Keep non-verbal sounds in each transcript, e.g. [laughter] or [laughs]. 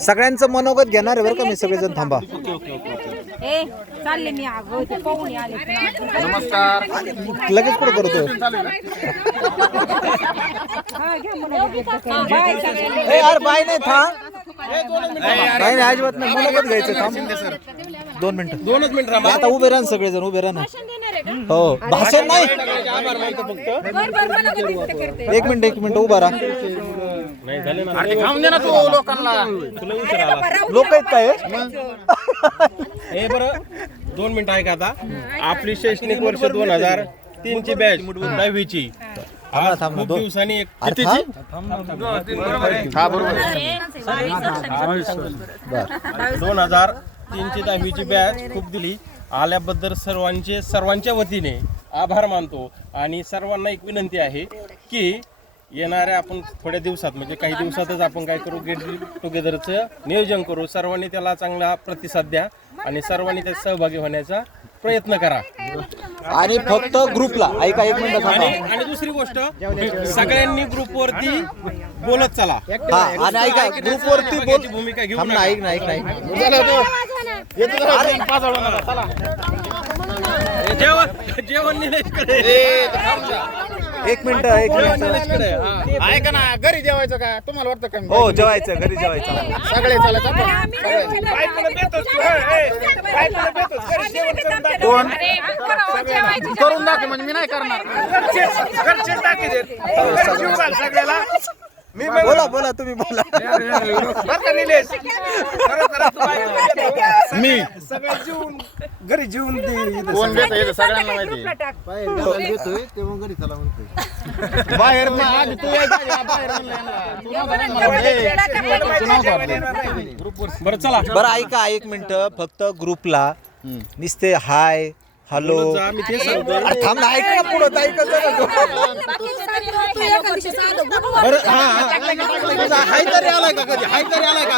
सगळ्यांचं मनोगत घेणार आहे बरं का मी सगळेजण थांबा. चालले मी आले. लगेच पुढे करतो [laughs] हा, यार बाय नाही थांब. नाही नाही अजिबात नाही. मनोगत घ्यायचं थांब. दोन मिनिटं. दोनच मिनिट आता उभे राहा ना सगळेजण उभे राहा हो. भाषण नाही. बर, बर, मला कधी इकडे करते. एक मिनिट एक मिनिट उभा राहा. थांब दे ना तू लोकांना. लोक आहेत काय हे? बरं दोन मिनिटं ऐका आता. आपली शैक्षणिक वर्ष दोन हजार तीन ची बॅच दहावीची थांब थांब दोन- दिवसांनी एक अरे हा बरोबर दोन हजार तीनची दहावीची बॅच खूप दिली. आल्याबद्दल सर्वांचे सर्वांच्या वतीने आभार मानतो आणि सर्वांना एक विनंती आहे की येणाऱ्या आपण थोड्या दिवसात म्हणजे काही दिवसातच आपण काय करू गेट टुगेदरचं नियोजन करू. सर्वांनी त्याला चांगला प्रतिसाद द्या आणि सर्वांनी त्यात सहभागी होण्याचा प्रयत्न करा. आणि फक्त ग्रुपला. ऐका एक मिनिट आणि थांबा. आणि दुसरी गोष्ट सगळ्यांनी ग्रुपवरती बोलत चला. हा आणि ऐका ग्रुपवरती बोल भूमिका घेऊ थांब ना नका. ऐक ना ऐक ना ऐक ना. जेवण जेवण निलेशकडे एक मिनिट एक मिनिट. निलेशकडे हा. ऐका ना घरी जेवायचं का? तुम्हाला वाटतं का हो जेवायचं घरी जेवायचं. सगळे नाही केलं. कोण? करून दाखव म्हणजे मी नाही करणार. बोला बोला तुम्ही बोला. मी. घरी जेवून कोण तर सगळ्यांना माहिती. ग्रुपला टाक. बाहेर. बरं चला. बरं ऐका एक मिनिट. फक्त ग्रुपला निसते हाय हॅलो. अरे थांब ना ऐक ना पुढं ऐकत जा ना. बरं हा हा. हाय तरी आलाय का कधी? हाय तरी आलाय का.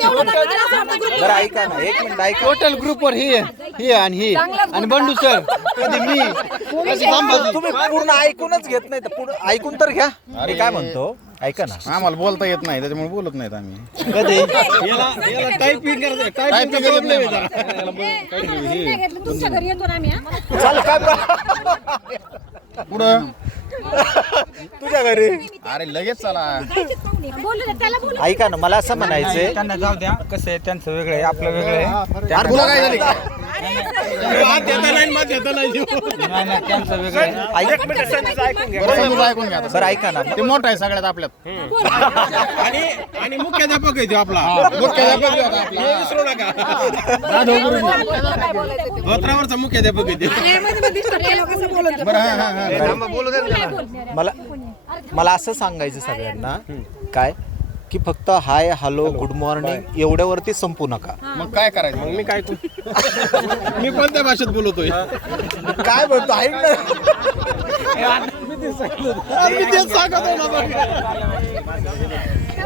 बरं ऐका ना. एक मिनिट ऐका. टोटल ग्रुपवर ही आहे, ही आणि ही. आणि बंडू सर. कधी मी? कधी संभाजी तुम्ही पूर्ण ऐकूनच घेत नाही तर पूर्ण ऐकून तर घ्या. मी काय म्हणतो? ऐका ना. आम्हाला बोलता येत नाही त्याच्यामुळे बोलत नाहीत आम्ही. कधी? याला याला टायपिंग करायचं टायपिंग Typing येत नाही मला. नाही घेतलं, तुमच्या घरी येतो ना आम्ही हा? चाल काय पुढं? तुझ्या घरी? अरे लगेच चला. जायचेत पाहुणे. बोलू दे, त्याला बोलू ऐका ना मला असं म्हणायचंय त्यांना जाऊ द्या. कसं आहे त्यांचं वेगळं आहे आपलं वेगळं आहे. अरे तुला काय झाली? नाही मात नाही ऐकून घ्या. बरं ऐका ना ते मोठं आहे सगळ्यात आपल्यात आणि आणि मुख्याध्यापक आहे तो आपला मुख्याध्यापक बी होता आपला. हे विसरू नका धोत्रावरचा मुख्याध्यापक आहे तो. बरं हा हा हा मला मला असं सांगायचं सगळ्यांना काय की फक्त हाय हॅलो गुड मॉर्निंग एवढ्यावरती संपू नका. मग काय करायचं? मग मी काय करू? [laughs] मी कोणत्या भाषेत बोलतोय? काय म्हणतो ऐक ना. मी तेच सांगत आहे ना. बघ.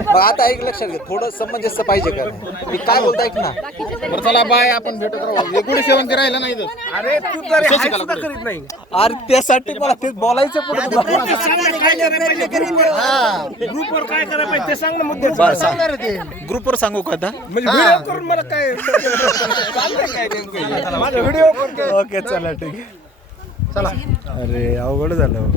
मग आता ऐक लक्षात घे थोडं समंजस्य पाहिजे का नाही? मी काय बोलतो ऐक ना. बरं चला बाय आपण भेटत राहू. हे शेवंती राहिलं नाही. अरे तू तरी हाय सुद्धा करीत नाही. अरे त्यासाठी मला ते बोलायचं पुढे तुला ग्रुपवर काय करायला पाहिजे ते सांग ना मुद्दे बरं सांग. ग्रुपवर सांगू का आता? म्हणजे व्हिडिओ करून मला काय व्हिडिओ ओके चला ठीक आहे. चला. अरे अवघड झालं.